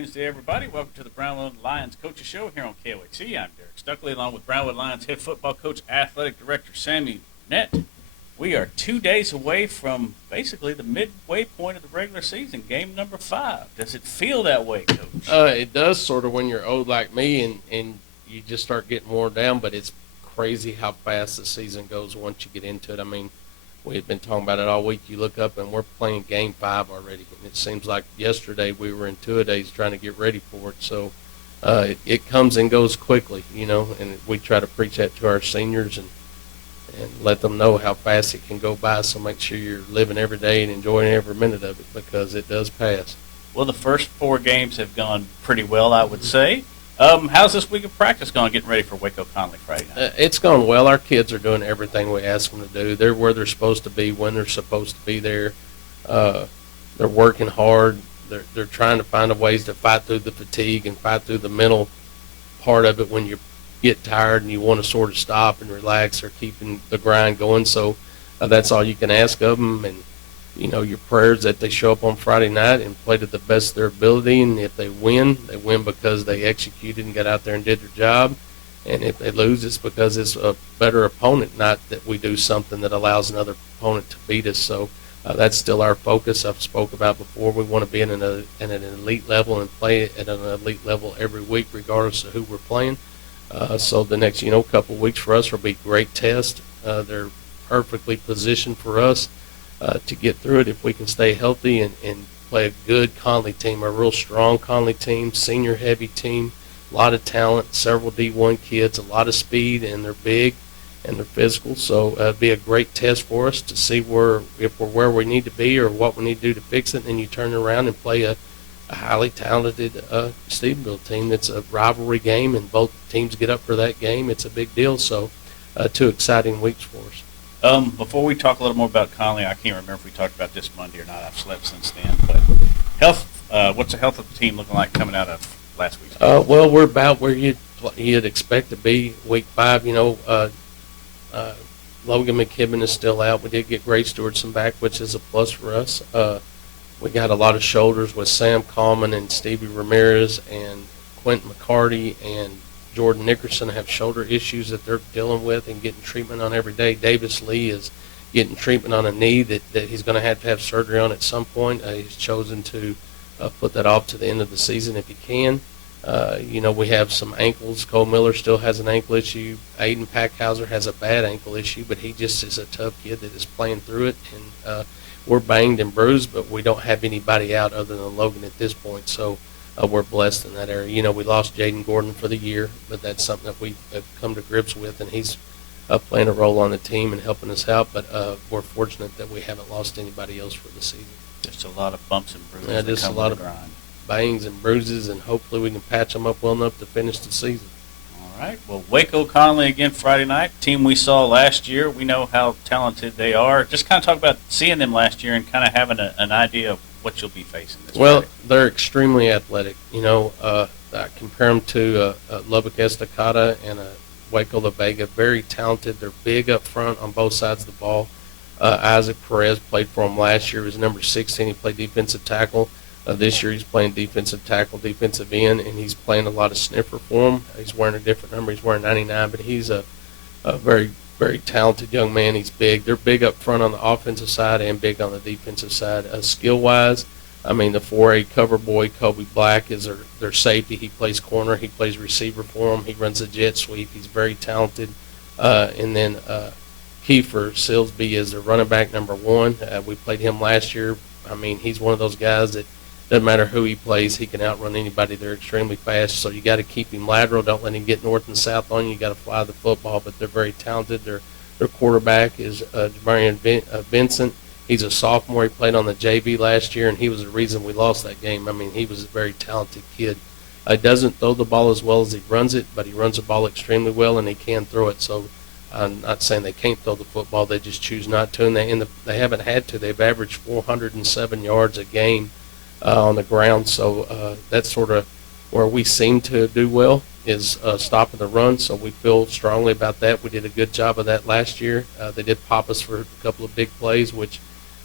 Wednesday, everybody. Welcome to the Brownwood Lions Coaches Show here on KOXC. I'm Derek Stuckley, along with Brownwood Lions head football coach, athletic director Sammy Burnett. We are 2 days away from basically the midway point of the regular season, game number 5. Does it feel that way, Coach? It does, sort of, when you're old like me and you just start getting worn down, but it's crazy how fast the season goes once you get into it. I mean, we had been talking about it all week. You look up and we're playing game 5 already, and it seems like yesterday we were in two-a-days trying to get ready for it. So it comes and goes quickly, and we try to preach that to our seniors and let them know how fast it can go by. So make sure you're living every day and enjoying every minute of it, because it does pass. Well, the first 4 games have gone pretty well, I would say. How's this week of practice going, getting ready for Waco Conley Friday night? It's gone well. Our kids are doing everything we ask them to do. They're where they're supposed to be when they're supposed to be there. They're working hard. They're trying to find ways to fight through the fatigue and fight through the mental part of it when you get tired and you want to sort of stop and relax. They're keeping the grind going. So that's all you can ask of them. And your prayers that they show up on Friday night and play to the best of their ability. And if they win because they executed and got out there and did their job. And if they lose, it's because it's a better opponent, not that we do something that allows another opponent to beat us. So that's still our focus. I've spoke about before. We want to be in an elite level and play at an elite level every week, regardless of who we're playing. So the next, couple of weeks for us will be great test. They're perfectly positioned for us to get through it if we can stay healthy and play a good Conley team, a real strong Conley team, senior-heavy team, a lot of talent, several D1 kids, a lot of speed, and they're big and they're physical. So it'll be a great test for us to see if we're where we need to be or what we need to do to fix it. And then you turn around and play a highly talented Stephenville team. That's a rivalry game, and both teams get up for that game. It's a big deal. So 2 exciting weeks for us. Before we talk a little more about Conley, I can't remember if we talked about this Monday or not. I've slept since then. But what's the health of the team looking like coming out of last week's game? Well, we're about where you'd expect to be. Week 5, Logan McKibben is still out. We did get Gray Stewartson back, which is a plus for us. We got a lot of shoulders with Sam Coleman and Stevie Ramirez and Quentin McCarty and Jordan Nickerson have shoulder issues that they're dealing with and getting treatment on every day. Davis Lee is getting treatment on a knee that he's going to have surgery on at some point. He's chosen to put that off to the end of the season if he can. We have some ankles. Cole Miller still has an ankle issue. Aiden Packhauser has a bad ankle issue, but he just is a tough kid that is playing through it. And we're banged and bruised, but we don't have anybody out other than Logan at this point. So we're blessed in that area. We lost Jaden Gordon for the year, but that's something that we've come to grips with, and he's playing a role on the team and helping us out. But we're fortunate that we haven't lost anybody else for the season. Just a lot of bumps and bruises. Yeah, just a lot of grind. Bangs and bruises, and hopefully we can patch them up well enough to finish the season. All right. Well, Waco Conley again Friday night. Team we saw last year. We know how talented they are. Just kind of talk about seeing them last year and kind of having an idea of what you'll be facing this Well, Friday. They're extremely athletic. I compare them to Lubbock Estacada and Waco La Vega. Very talented. They're big up front on both sides of the ball. Isaac Perez played for them last year. He was number 16. He played defensive tackle. This year he's playing defensive tackle, defensive end, and he's playing a lot of sniffer for him. He's wearing a different number. He's wearing 99, but he's a very, very talented young man. He's big. They're big up front on the offensive side and big on the defensive side. Skill-wise, the 4A cover boy, Kobe Black, is their safety. He plays corner. He plays receiver for them. He runs a jet sweep. He's very talented. And then Kiefer Silsby is their running back, number 1. We played him last year. He's one of those guys that doesn't matter who he plays, he can outrun anybody. They're extremely fast, so you got to keep him lateral. Don't let him get north and south on you. You got to fly the football, but they're very talented. Their quarterback is Jamarian Vincent. He's a sophomore. He played on the JV last year, and he was the reason we lost that game. He was a very talented kid. He doesn't throw the ball as well as he runs it, but he runs the ball extremely well, and he can throw it. So I'm not saying they can't throw the football. They just choose not to, and they haven't had to. They've averaged 407 yards a game on the ground. So that's sort of where we seem to do well, is stopping the run. So we feel strongly about that. We did a good job of that last year. They did pop us for a couple of big plays, which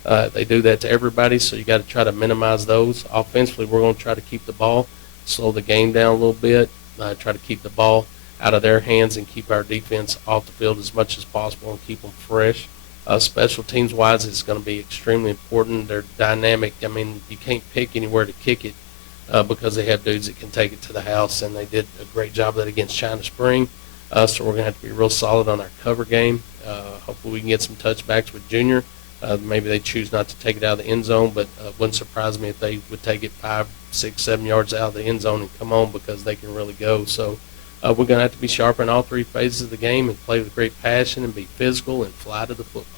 they do that to everybody, so you got to try to minimize those. Offensively, we're going to try to keep the ball. slow the game down a little bit, try to keep the ball out of their hands and keep our defense off the field as much as possible and keep them fresh. Special teams wise, it's going to be extremely important. They're dynamic. I mean, you can't pick anywhere to kick it because they have dudes that can take it to the house, and they did a great job of that against China Spring. So we're going to have to be real solid on our cover game. Hopefully we can get some touchbacks with Junior. Maybe they choose not to take it out of the end zone, but wouldn't surprise me if they would take it 5, 6, 7 yards out of the end zone and come on because they can really go. So we're going to have to be sharp in all three phases of the game and play with great passion and be physical and fly to the football.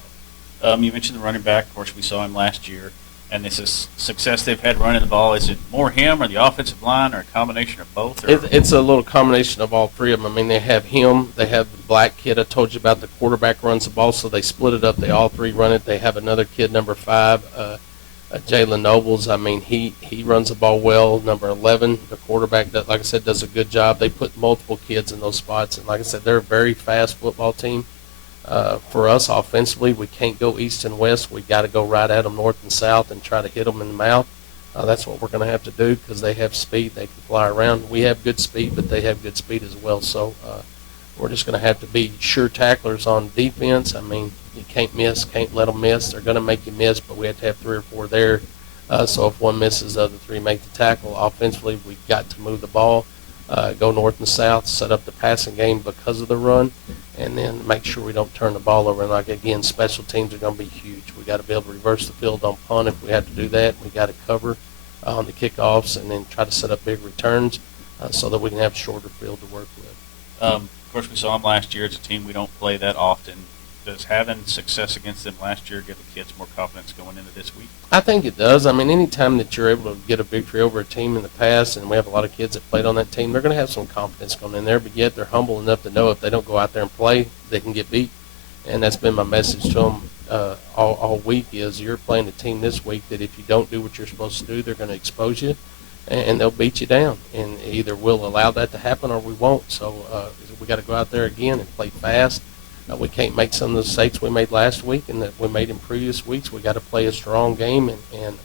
You mentioned the running back. Of course, we saw him last year, and this is success they've had running the ball. Is it more him or the offensive line or a combination of both? It's a little combination of all three of them. I mean, they have him. They have the black kid I told you about. The quarterback runs the ball, so they split it up. They all three run it. They have another kid, number 5, Jalen Nobles. I mean, he runs the ball well. Number 11, the quarterback, that, like I said, does a good job. They put multiple kids in those spots, and like I said, they're a very fast football team. For us, offensively, we can't go east and west. We got to go right at them north and south and try to hit them in the mouth. That's what we're going to have to do because they have speed. They can fly around. We have good speed, but they have good speed as well. So we're just going to have to be sure tacklers on defense. I mean, you can't miss, can't let them miss. They're going to make you miss, but we have to have 3 or 4 there. So if one misses, the other 3 make the tackle. Offensively, we've got to move the ball, go north and south, set up the passing game because of the run, and then make sure we don't turn the ball over. And, like, again, special teams are going to be huge. We got to be able to reverse the field on punt if we have to do that. We got to cover on the kickoffs and then try to set up big returns so that we can have shorter field to work with. Of course, we saw them last year. It's a team we don't play that often. Does having success against them last year give the kids more confidence going into this week? I think it does. I mean, any time that you're able to get a victory over a team in the past, and we have a lot of kids that played on that team, they're going to have some confidence going in there, but yet they're humble enough to know if they don't go out there and play, they can get beat. And that's been my message to them all week is you're playing a team this week that if you don't do what you're supposed to do, they're going to expose you, and they'll beat you down. And either we'll allow that to happen or we won't. So we got to go out there again and play fast. We can't make some of the mistakes we made last week and that we made in previous weeks. We got to play a strong game and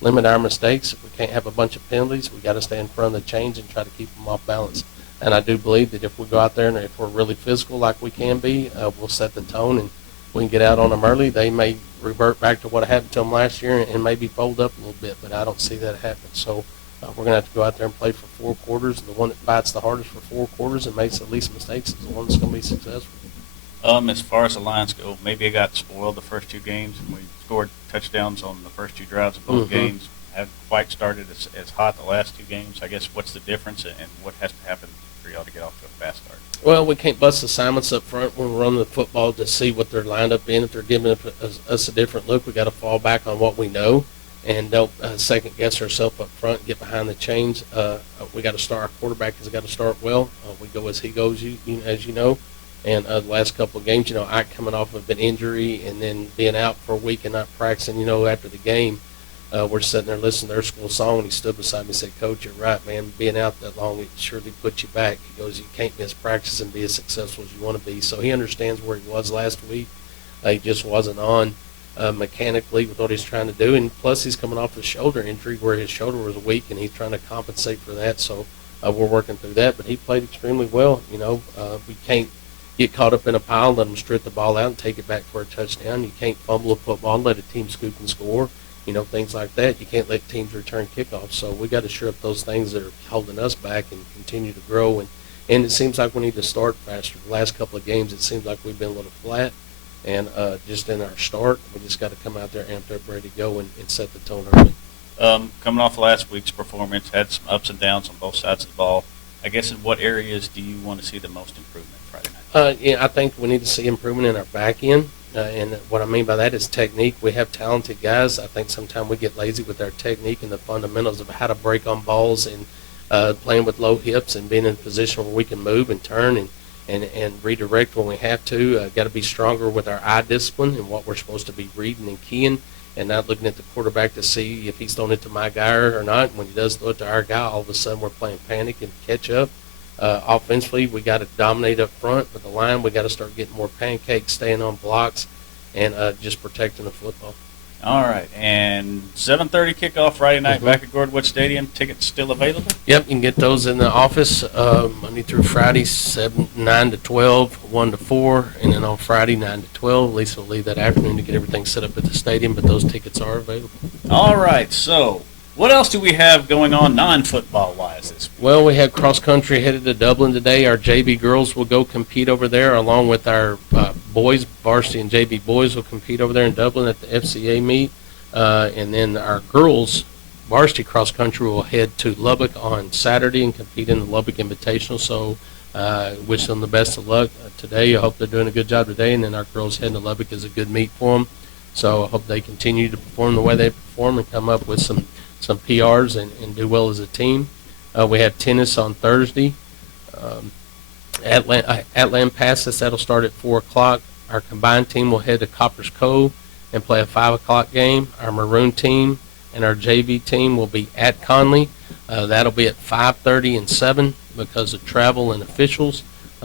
limit our mistakes. We can't have a bunch of penalties. We got to stay in front of the chains and try to keep them off balance. And I do believe that if we go out there and if we're really physical like we can be, we'll set the tone and we can get out on them early. They may revert back to what happened to them last year and maybe fold up a little bit, but I don't see that happen. So we're going to have to go out there and play for 4 quarters. The one that fights the hardest for 4 quarters and makes the least mistakes is the one that's going to be successful. As far as the Lions go, maybe I got spoiled the first 2 games, and we scored touchdowns on the first 2 drives of both games. Haven't quite started as hot the last 2 games. I guess what's the difference, and what has to happen for y'all to get off to a fast start? Well, we can't bust assignments up front when we're running the football to see what they're lined up in. If they're giving us a different look, we got to fall back on what we know and don't second guess ourselves up front and get behind the chains. We got to start. Our quarterback has got to start well. We go as he goes, as you know. And the last couple of games, Ike coming off of an injury and then being out for a week and not practicing, after the game, we're sitting there listening to their school song, and he stood beside me and said, "Coach, you're right, man. Being out that long, it surely puts you back." He goes, "You can't miss practice and be as successful as you want to be." So he understands where he was last week. He just wasn't on mechanically with what he's trying to do. And plus, he's coming off a shoulder injury where his shoulder was weak, and he's trying to compensate for that. So we're working through that. But he played extremely well. We can't get caught up in a pile, let them strip the ball out and take it back for a touchdown. You can't fumble a football and let a team scoop and score, things like that. You can't let teams return kickoffs. So we got to shore up those things that are holding us back and continue to grow. And it seems like we need to start faster. The last couple of games, it seems like we've been a little flat. And just in our start, we just got to come out there amped up, ready to go and set the tone early. Coming off last week's performance, had some ups and downs on both sides of the ball. I guess in what areas do you want to see the most improvement Friday night? I think we need to see improvement in our back end. And what I mean by that is technique. We have talented guys. I think sometimes we get lazy with our technique and the fundamentals of how to break on balls and playing with low hips and being in a position where we can move and turn and redirect when we have to. Got to be stronger with our eye discipline and what we're supposed to be reading and keying and not looking at the quarterback to see if he's throwing it to my guy or not. When he does throw it to our guy, all of a sudden we're playing panic and catch up. Offensively, we got to dominate up front. With the line, we got to start getting more pancakes, staying on blocks, and just protecting the football. All right, and 7:30 kickoff Friday night back at Brownwood Stadium. Tickets still available? Yep, you can get those in the office Monday through Friday, 9 to 12, 1 to 4, and then on Friday, 9 to 12. Lisa will leave that afternoon to get everything set up at the stadium, but those tickets are available. All right, so what else do we have going on non-football wise this week? Well, we have cross country headed to Dublin today. Our JV girls will go compete over there, along with our boys, varsity and JV boys will compete over there in Dublin at the FCA meet. And then our girls, varsity cross country, will head to Lubbock on Saturday and compete in the Lubbock Invitational. So wish them the best of luck today. I hope they're doing a good job today. And then our girls heading to Lubbock is a good meet for them. So I hope they continue to perform the way they perform and come up with some PRs and do well as a team. We have tennis on Thursday. At Lampasas, that'll start at 4 o'clock. Our combined team will head to Coppers Cove and play a 5 o'clock game. Our maroon team and our JV team will be at Conley. That'll be at 5:30 and 7 because of travel and officials.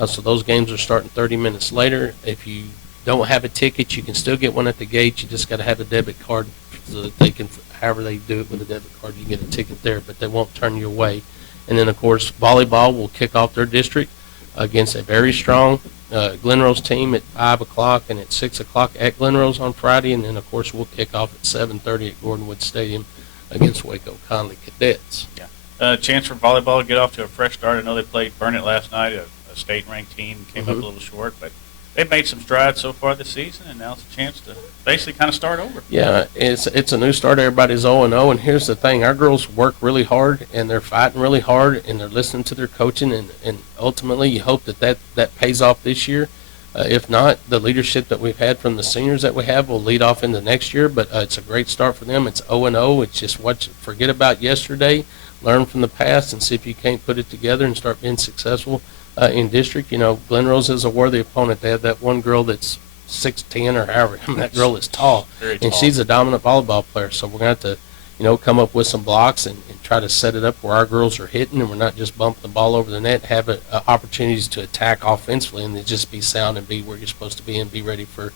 So those games are starting 30 minutes later. If you don't have a ticket, you can still get one at the gate. You just got to have a debit card so that they can, however they do it with a debit card, you get a ticket there, but they won't turn you away. And then, of course, volleyball will kick off their district against a very strong Glenrose team at 5 o'clock and at 6 o'clock at Glenrose on Friday. And then, of course, we'll kick off at 7:30 at Gordonwood Stadium against Waco Conley Cadets. Yeah. Chance for volleyball to get off to a fresh start. I know they played Burnett last night, a state-ranked team, came up a little short, but they've made some strides so far this season, and now it's a chance to basically kind of start over. Yeah, it's a new start. Everybody's 0-0, and here's the thing. Our girls work really hard, and they're fighting really hard, and they're listening to their coaching, and ultimately you hope that pays off this year. If not, the leadership that we've had from the seniors that we have will lead off into next year, but it's a great start for them. It's 0-0. It's just forget about yesterday, learn from the past, and see if you can't put it together and start being successful in district. You know, Glenrose is a worthy opponent. They have that one girl that's 6'10" or however. I mean, that girl is tall, Very tall, and she's a dominant volleyball player. So we're going to have to, come up with some blocks and try to set it up where our girls are hitting, and we're not just bumping the ball over the net. Have opportunities to attack offensively, and then just be sound and be where you're supposed to be and be ready for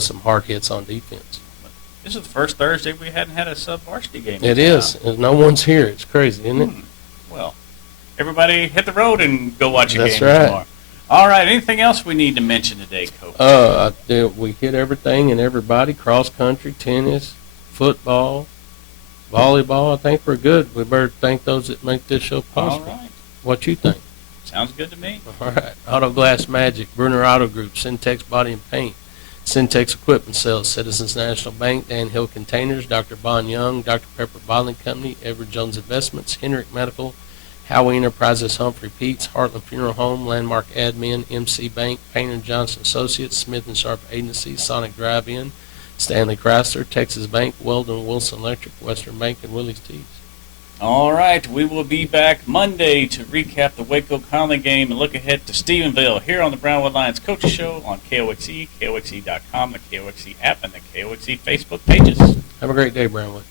some hard hits on defense. This is the first Thursday we hadn't had a sub-varsity game. It is. And no one's here. It's crazy, isn't it? Well, everybody hit the road and go watch a That's game right. tomorrow. All right, anything else we need to mention today, Coach? We hit everything and everybody, cross country, tennis, football, volleyball. I think we're good. We better thank those that make this show possible. All right. What you think? Sounds good to me. All right. Auto Glass Magic, Bruner Auto Group, Syntex Body and Paint, Syntex Equipment Sales, Citizens National Bank, Dan Hill Containers, Dr. Bon Young, Dr. Pepper Bottling Company, Edward Jones Investments, Hendrick Medical, Howie Enterprises, Humphrey Peets, Heartland Funeral Home, Landmark Admin, MC Bank, Painter Johnson Associates, Smith & Sharp Agency, Sonic Drive-In, Stanley Chrysler, Texas Bank, Weldon Wilson Electric, Western Bank, and Willie's Teas. All right, we will be back Monday to recap the Waco Conley game and look ahead to Stephenville here on the Brownwood Lions Coaches Show on KOXE, KOXE.com, the KOXE app, and the KOXE Facebook pages. Have a great day, Brownwood.